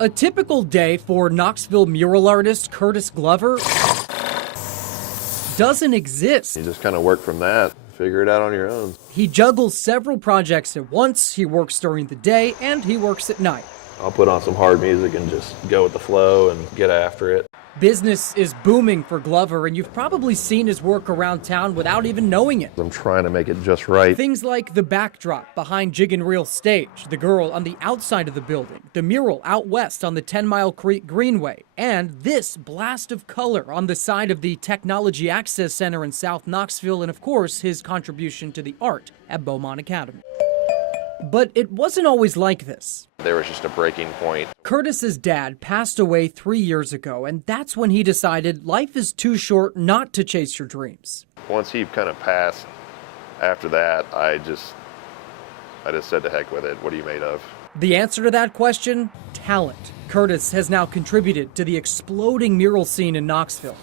A typical day for Knoxville mural artist Curtis Glover doesn't exist. You just kind of work from that, figure it out on your own. He juggles several projects at once. He works during the day and he works at night. I'll put on some hard music and just go with the flow and get after it. Business is booming for Glover, and you've probably seen his work around town without even knowing it. I'm trying to make it just right. Things like the backdrop behind Jig and Reel's stage, the girl on the outside of the building, the mural out west on the 10 Mile Creek Greenway, and this blast of color on the side of the Technology Access Center in South Knoxville, and of course, his contribution to the art at Beaumont Academy. But it wasn't always like this. There was just a breaking point. Curtis's dad passed away 3 years ago, and that's when he decided life is too short not to chase your dreams. Once he kind of passed, after that, I just said to heck with it. What are you made of? The answer to that question? Talent. Curtis has now contributed to the exploding mural scene in Knoxville.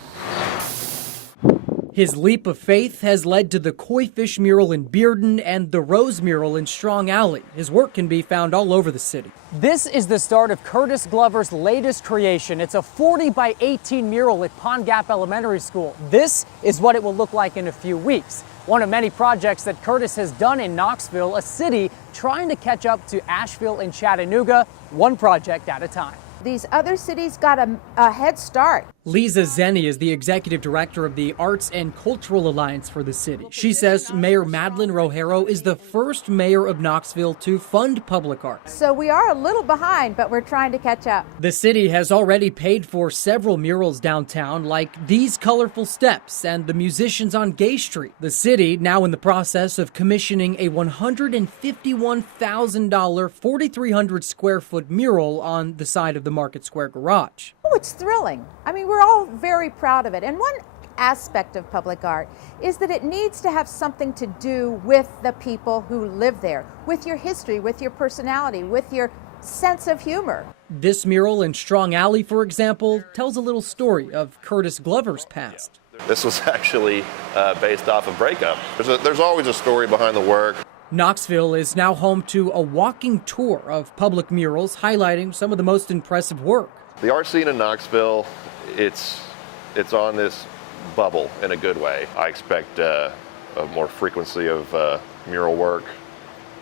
His leap of faith has led to the Koi Fish mural in Bearden and the Rose mural in Strong Alley. His work can be found all over the city. This is the start of Curtis Glover's latest creation. It's a 40 by 18 mural at Pond Gap Elementary School. This is what it will look like in a few weeks. One of many projects that Curtis has done in Knoxville, a city trying to catch up to Asheville and Chattanooga, one project at a time. These other cities got a head start. Lisa Zenny is the executive director of the Arts and Cultural Alliance for the city. She says Mayor Madeline Rogero is the first mayor of Knoxville to fund public art. So we are a little behind, but we're trying to catch up. The city has already paid for several murals downtown, like these colorful steps and the musicians on Gay Street. The city now in the process of commissioning a $151,000, 4,300 square foot mural on the side of the Market Square garage. Oh, it's thrilling. I mean, we're all very proud of it. And one aspect of public art is that it needs to have something to do with the people who live there, with your history, with your personality, with your sense of humor. This mural in Strong Alley, for example, tells a little story of Curtis Glover's past. This was actually based off a breakup. There's always a story behind the work. Knoxville is now home to a walking tour of public murals highlighting some of the most impressive work. The art scene in Knoxville, it's on this bubble in a good way. I expect a more frequency of mural work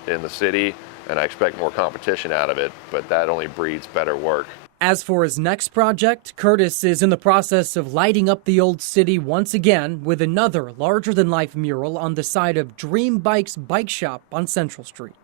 in the city, and I expect more competition out of it, but that only breeds better work. As for his next project, Curtis is in the process of lighting up the old city once again with another larger-than-life mural on the side of Dream Bike's bike shop on Central Street.